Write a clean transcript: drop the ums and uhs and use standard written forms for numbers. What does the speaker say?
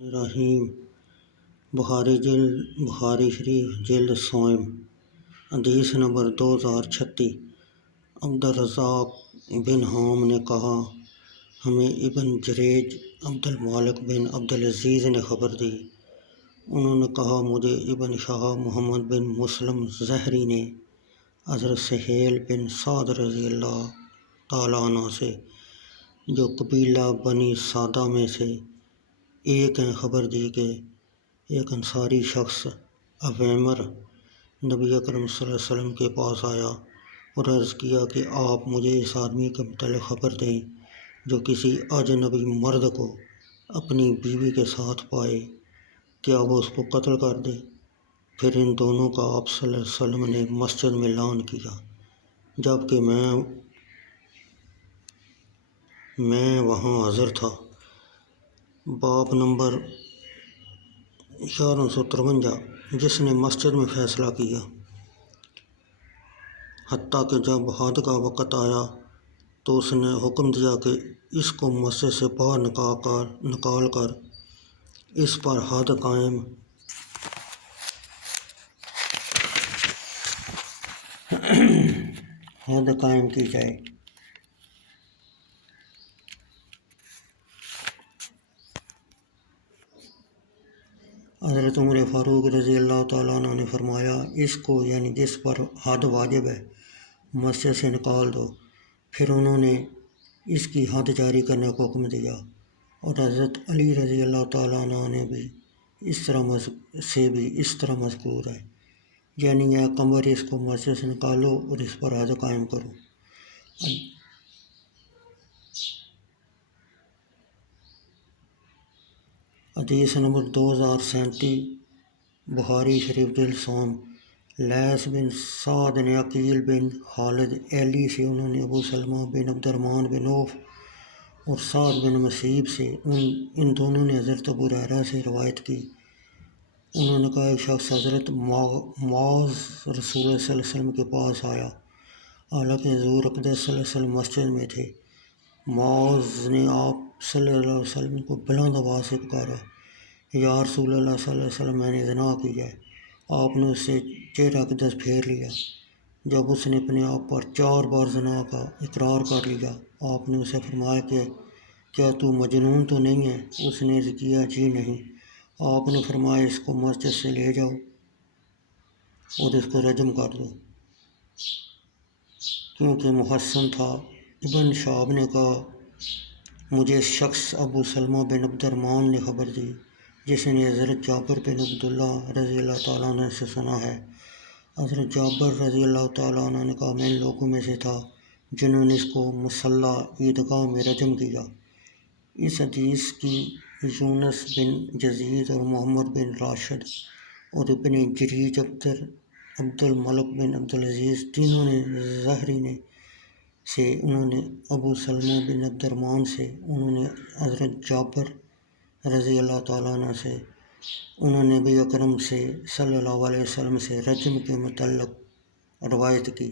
رحیم بخاری شریف جلد سوم حدیث نمبر 2036۔ عبدالرزاق بن حام نے کہا، ہمیں ابن جریج عبدالمالک بن عبدالعزیز نے خبر دی۔ انہوں نے کہا، مجھے ابن شہاب محمد بن مسلم زہری نے حضرت سہیل بن سعد رضی اللہ تعالیٰ عنہ سے، جو قبیلہ بنی سعدہ میں سے ایک ہیں، خبر دی کہ ایک انصاری شخص عویمر نبی اکرم صلی اللہ علیہ وسلم کے پاس آیا اور عرض کیا کہ آپ مجھے اس آدمی کے متعلق خبر دیں جو کسی اجنبی مرد کو اپنی بیوی کے ساتھ پائے، کیا وہ اس کو قتل کر دے؟ پھر ان دونوں کا آپ صلی اللہ علیہ وسلم نے مسجد میں اعلان کیا، جبکہ میں وہاں حاضر تھا۔ باب نمبر 1153۔ جس نے مسجد میں فیصلہ کیا، حتیٰ کہ جب حد کا وقت آیا تو اس نے حکم دیا کہ اس کو مسجد سے باہر نکال کر اس پر حد قائم کی جائے۔ حضرت عمر فاروق رضی اللہ تعالیٰ عنہ نے فرمایا، اس کو یعنی جس پر حد واجب ہے مسجد سے نکال دو۔ پھر انہوں نے اس کی حد جاری کرنے کو حکم دیا، اور حضرت علی رضی اللہ تعالیٰ عنہ نے بھی اس طرح مذکور ہے، یعنی اے قمر، اس کو مسجد سے نکالو اور اس پر حد قائم کرو۔ حدیث نمبر 2037۔ بخاری شریف جلد سوم۔ لیث بن سعد نے عقیل بن خالد ایلی سے، انہوں نے ابو سلمہ بن عبد الرحمن بن عوف اور سعد بن مسیب سے، ان دونوں نے حضرت ابو ہریرہ سے روایت کی۔ انہوں نے کہا، ایک شخص حضرت معاذ رسول اللہ صلی اللہ علیہ وسلم کے پاس آیا، حالانکہ حضور اقدس صلی اللہ علیہ وسلم مسجد میں تھے۔ معاذ نے آپ صلی اللہ علیہ وسلم کو بلند آواز سے پکارا، یا رسول اللہ صلی اللہ علیہ وسلم، میں نے زنا کی ہے۔ آپ نے اس سے چہرہ اقدس پھیر لیا۔ جب اس نے اپنے آپ پر 4 بار زنا کا اقرار کر لیا، آپ نے اسے فرمایا کہ کیا تو مجنون تو نہیں ہے؟ اس نے عرض کیا، جی نہیں۔ آپ نے فرمایا، اس کو مسجد سے لے جاؤ اور اس کو رجم کر دو، کیونکہ محسن تھا۔ ابن شہاب نے کہا، مجھے شخص ابو سلمہ بن عبد الرحمن نے خبر دی، جس نے حضرت جابر بن عبداللہ رضی اللہ تعالیٰ عنہ سے سنا ہے۔ حضرت جابر رضی اللہ تعالیٰ عنہ نے کہا، میں ان لوگوں میں سے تھا جنہوں نے اس کو مصلی عیدگاہ میں رجم کیا۔ اس حدیث کی یونس بن یزید اور محمد بن راشد اور ابن جریج عبدالملک بن عبدالعزیز تینوں نے زہری سے، انہوں نے ابو سلمہ بن عبد الرحمن سے، انہوں نے حضرت جابر رضی اللہ تعالیٰ عنہ سے، انہوں نے نبی اکرم سے صلی اللہ علیہ وسلم سے رجم کے متعلق روایت کی۔